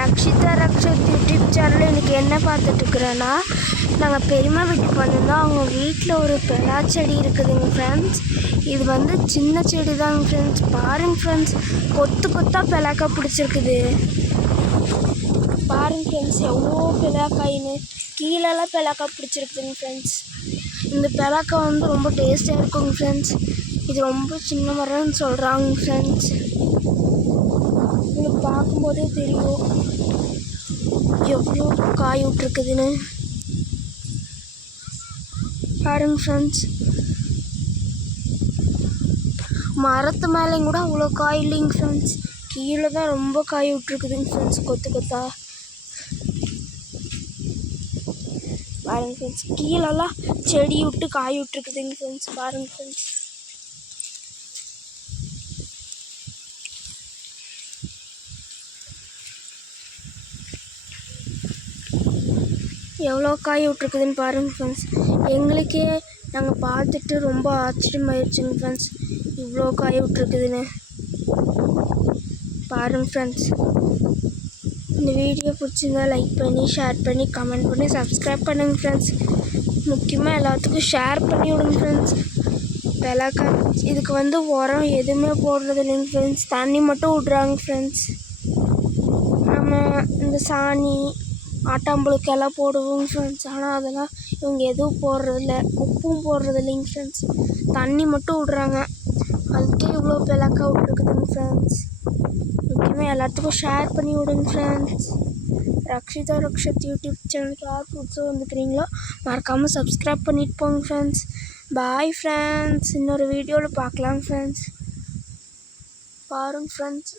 Rakshitha ரக்ஷத் YouTube channel இன்றைக்கி என்ன பார்த்துட்ருக்குறேன்னா, நாங்கள் பெரியம்மா வீட்டுக்கு வந்திருந்தோம். அவங்க வீட்டில் ஒரு பெலா செடி இருக்குதுங்க ஃப்ரெண்ட்ஸ். இது வந்து சின்ன செடி தாங்க ஃப்ரெண்ட்ஸ். பாருங்க ஃப்ரெண்ட்ஸ், கொத்து கொத்தாக பெலாக்கா பிடிச்சிருக்குது. பாருங்க ஃப்ரெண்ட்ஸ், எவ்வளோ பெலாக்காயின்னு கீழெல்லாம் பெலாக்கா பிடிச்சிருக்குதுங்க ஃப்ரெண்ட்ஸ். இந்த பெலாக்கா வந்து ரொம்ப டேஸ்ட்டாக இருக்குங்க ஃப்ரெண்ட்ஸ். இது ரொம்ப சின்ன மரம்னு சொல்கிறாங்க ஃப்ரெண்ட்ஸ். உங்களுக்கு பார்க்கும்போதே தெரியும் எவ்வளோ காய் விட்ருக்குதுன்னு. பாருங்க ஃப்ரெண்ட்ஸ், மரத்து மேலேயும் கூட அவ்வளோ காய் இல்லைங்க ஃப்ரெண்ட்ஸ். கீழே தான் ரொம்ப காய் விட்ருக்குதுங்க ஃப்ரெண்ட்ஸ், கொத்து கொத்தா. பாருங்க ஃப்ரெண்ட்ஸ், கீழெல்லாம் செடி விட்டு காய் விட்ருக்குதுங்க ஃப்ரெண்ட்ஸ். பாருங்க ஃப்ரெண்ட்ஸ், எவ்வளோ காய் விட்ருக்குதுன்னு பாருங்கள் ஃப்ரெண்ட்ஸ். எங்களுக்கே நாங்கள் பார்த்துட்டு ரொம்ப ஆச்சரியமாயிடுச்சுங்க ஃப்ரெண்ட்ஸ், இவ்வளோ காய் விட்ருக்குதுன்னு. பாருங்கள் ஃப்ரெண்ட்ஸ், இந்த வீடியோ பிடிச்சிருந்தா லைக் பண்ணி, ஷேர் பண்ணி, கமெண்ட் பண்ணி, சப்ஸ்கிரைப் பண்ணுங்கள் ஃப்ரெண்ட்ஸ். முக்கியமாக எல்லாத்துக்கும் ஷேர் பண்ணி விடுங்க ஃப்ரெண்ட்ஸ். பெலாக்கா இதுக்கு வந்து உரம் எதுவுமே போடுறது இல்லைங்க ஃப்ரெண்ட்ஸ், தண்ணி மட்டும் விட்றாங்க ஃப்ரெண்ட்ஸ். நம்ம இந்த சாணி ஆட்டாம்புழுக்கெல்லாம் போடுவோங்க ஃப்ரெண்ட்ஸ். ஆனால் அதெல்லாம் இவங்க எதுவும் போடுறதில்ல, உப்பும் போடுறது இல்லைங்க ஃப்ரெண்ட்ஸ், தண்ணி மட்டும் விட்றாங்க. அதுக்கே இவ்வளோ பெலாக்கா விட்ருக்குதுங்க ஃப்ரெண்ட்ஸ். முக்கியமாக எல்லாத்துக்கும் ஷேர் பண்ணி விடுங்க ஃப்ரெண்ட்ஸ். ரக்ஷிதா ரக்ஷத் யூடியூப் சேனலுக்கு யார் புதுசாக வந்துக்கிறீங்களோ மறக்காமல் சப்ஸ்கிரைப் பண்ணிட்டு போங்க ஃப்ரெண்ட்ஸ். பாய் ஃப்ரெண்ட்ஸ், இன்னொரு வீடியோவில் பார்க்கலாம் ஃப்ரெண்ட்ஸ். பாருங்க ஃப்ரெண்ட்ஸ்.